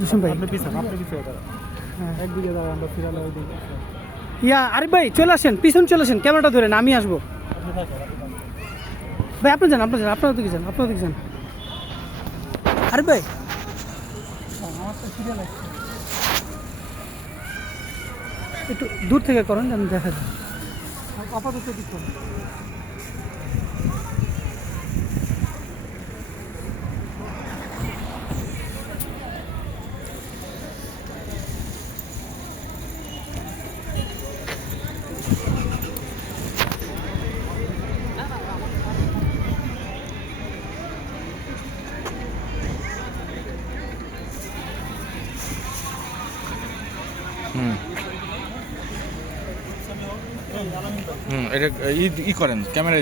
দুশন ভাই আপনি পিছনে একদিকে দাঁড়ান আমরা ফিরালে ওই দিকে ইয়া আরিফ ভাই চলে আসেন, পিছন চলে আসেন, ক্যামেরাটা ধরেন, আমি আসবো। ভাই আপনি যান, আপনার দিকে যান, আপনার দিকে যান। আরিফ ভাই আমার তো খিদে লাগছে, একটু দূর থেকে করেন যেন দেখা যায়। আপাতত কি করেন? এটা ই করেন ক্যামেরা